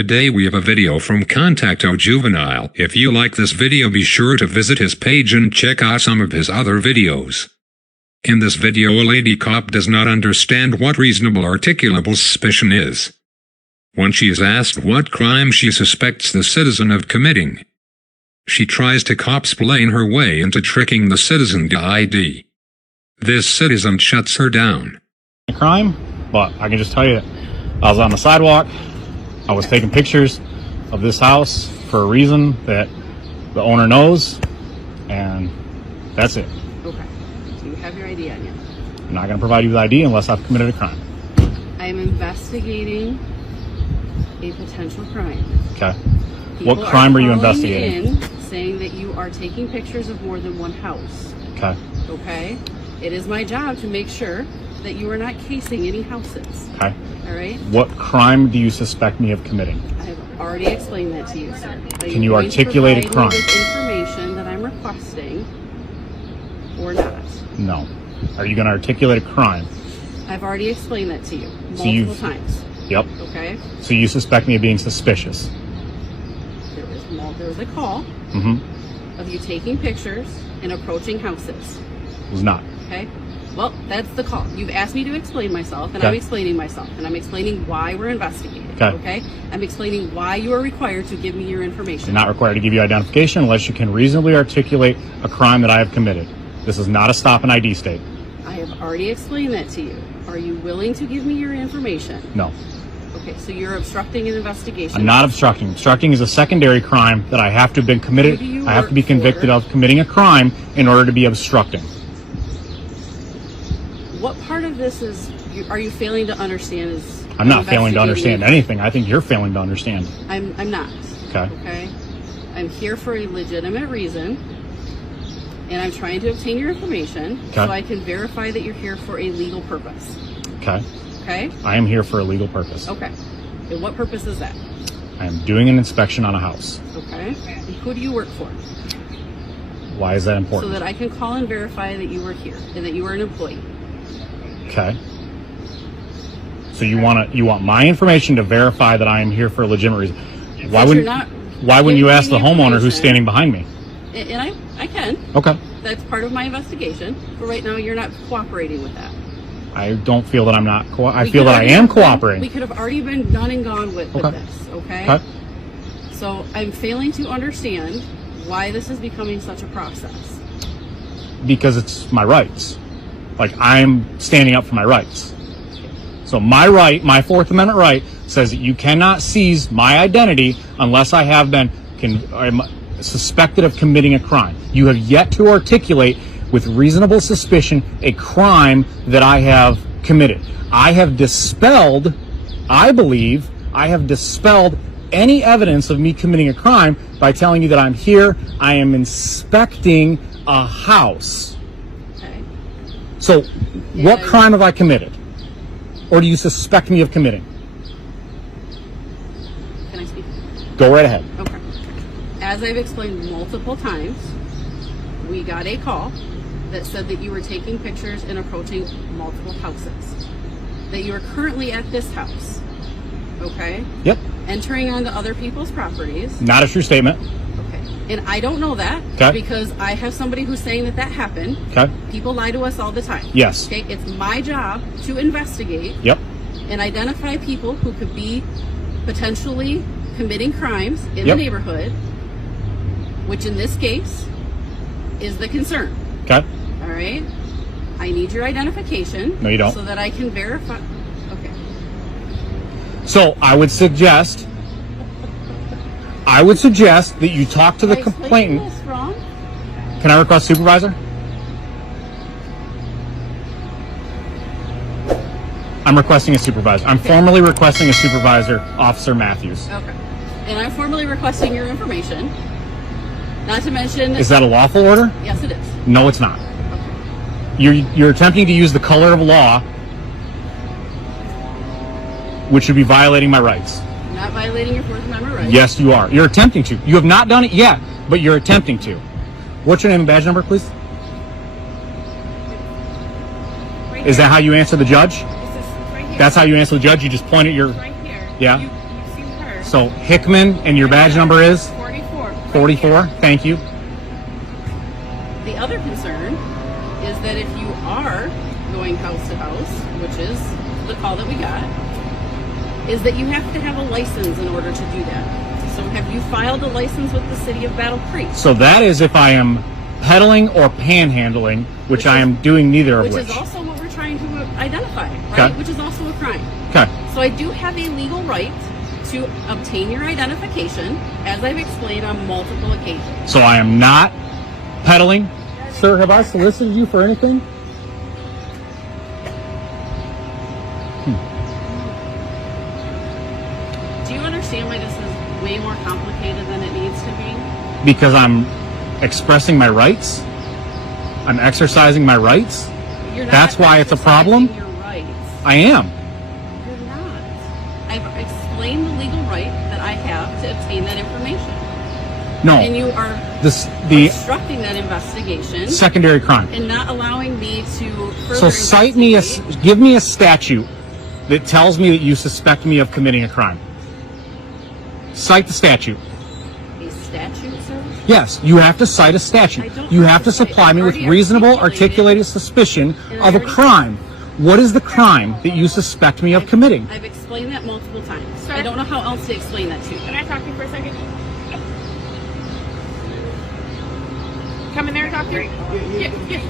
Today we have a video from Contacto Juvenile. If you like this video, be sure to visit his page and check out some of his other videos. In this video, a lady cop does not understand what reasonable articulable suspicion is. When she is asked what crime she suspects the citizen of committing, she tries to cop-splain her way into tricking the citizen to ID. This citizen shuts her down. Crime, but I can just tell you, I was on the sidewalk. I was taking pictures of this house for a reason that the owner knows, and that's it. Okay. So you have your ID on you. I'm not going to provide you with ID unless I've committed a crime. I am investigating a potential crime. Okay. What crime are you investigating? In saying that you are taking pictures of more than one house. Okay. Okay. It is my job to make sure that you are not casing any houses. Okay. All right. What crime do you suspect me of committing? I've already explained that to you, sir. Can you articulate a crime? This information that I'm requesting, or not? No. Are you going to articulate a crime? I've already explained that to you multiple times. Yep. Okay. So you suspect me of being suspicious? There was a call of you taking pictures and approaching houses. It was not. Okay. Well, that's the call. You've asked me to explain myself, and okay. I'm explaining myself, and I'm explaining why we're investigating. Okay. I'm explaining why you are required to give me your information. I'm not required to give you identification unless you can reasonably articulate a crime that I have committed. This is not a stop and ID state. I have already explained that to you. Are you willing to give me your information? No. Okay, so you're obstructing an investigation. I'm not obstructing. Obstructing is a secondary crime that I have to have been committed. I have to be convicted of committing a crime in order to be obstructing. What part of this are you failing to understand? I'm not failing to understand anything. I think you're failing to understand. I'm not. Okay. Okay. I'm here for a legitimate reason, and I'm trying to obtain your information so I can verify that you're here for a legal purpose. Okay. Okay? I am here for a legal purpose. Okay. And what purpose is that? I am doing an inspection on a house. Okay. And who do you work for? Why is that important? So that I can call and verify that you were here and that you were an employee. Okay. So you want my information to verify that I am here for a legitimate reason. Why wouldn't you ask the homeowner who's standing behind me? And I can. Okay. That's part of my investigation. But right now you're not cooperating with that. I don't feel that I'm not. I feel that I am cooperating. We could have already been done and gone with this. Okay. So I'm failing to understand why this is becoming such a process. Because it's my rights. Like, I'm standing up for my rights. So my right, my Fourth Amendment right, says that you cannot seize my identity unless I have been I'm suspected of committing a crime. You have yet to articulate with reasonable suspicion a crime that I have committed. I have dispelled, I believe, any evidence of me committing a crime by telling you that I'm here, I am inspecting a house. Okay. So, what crime have I committed? Or do you suspect me of committing? Can I speak? Go right ahead. Okay. As I've explained multiple times, we got a call that said that you were taking pictures and approaching multiple houses. That you are currently at this house. Okay? Yep. Entering onto other people's properties. Not a true statement. Okay. And I don't know that because I have somebody who's saying that happened. Okay. People lie to us all the time. Yes. Okay. It's my job to investigate. Yep. And identify people who could be potentially committing crimes in the neighborhood, which in this case is the concern. Okay. All right. I need your identification. No, you don't. So that I can verify. Okay. So I would suggest that you talk to the complainant. This wrong? Can I request supervisor? I'm requesting a supervisor. I'm formally requesting a supervisor, Officer Matthews. Okay. And I'm formally requesting your information. Not to mention... Is that a lawful order? Yes, it is. No, it's not. Okay. You're attempting to use the color of law, which would be violating my rights. You're not violating your Fourth Amendment rights. Yes, you are. You're attempting to. You have not done it yet, but you're attempting to. What's your name and badge number, please? Right Is that how you answer the judge? This is right here. That's how you answer the judge? You just point at your... Right here. Yeah? You see her. sir. So Hickman, and your badge number is 44. 44. Thank you. The other concern is that if you are going house to house, which is the call that we got, is that you have to have a license in order to do that. So have you filed a license with the city of Battle Creek? So that is if I am peddling or panhandling, which I am doing neither of Which which. is also what we're trying to identify, right? Okay. Which is also a crime. Okay. So I do have a legal right to obtain your identification, as I've explained on multiple occasions. So I am not peddling. Sir, have I solicited you for anything? Do you understand why this is way more complicated than it needs to be? Because I'm expressing my rights. I'm exercising my rights. You're not That's why it's a problem? exercising your rights. I am. You're not. I've explained the legal right that I have to obtain that information. No. And you are The obstructing that investigation secondary crime. and not allowing me to further So cite me investigate. give me a statute that tells me that you suspect me of committing a crime. Cite the statute. A statute, sir? Yes, you have to cite a statute. I don't You have have to to cite- supply me with already reasonable, articulated- articulated suspicion And I of a already- crime. What is the crime that you suspect me of committing? I've explained that multiple times. Sir? I don't know how else to explain that to you. Can I talk to you for a second? Come in there and talk to you? Yeah.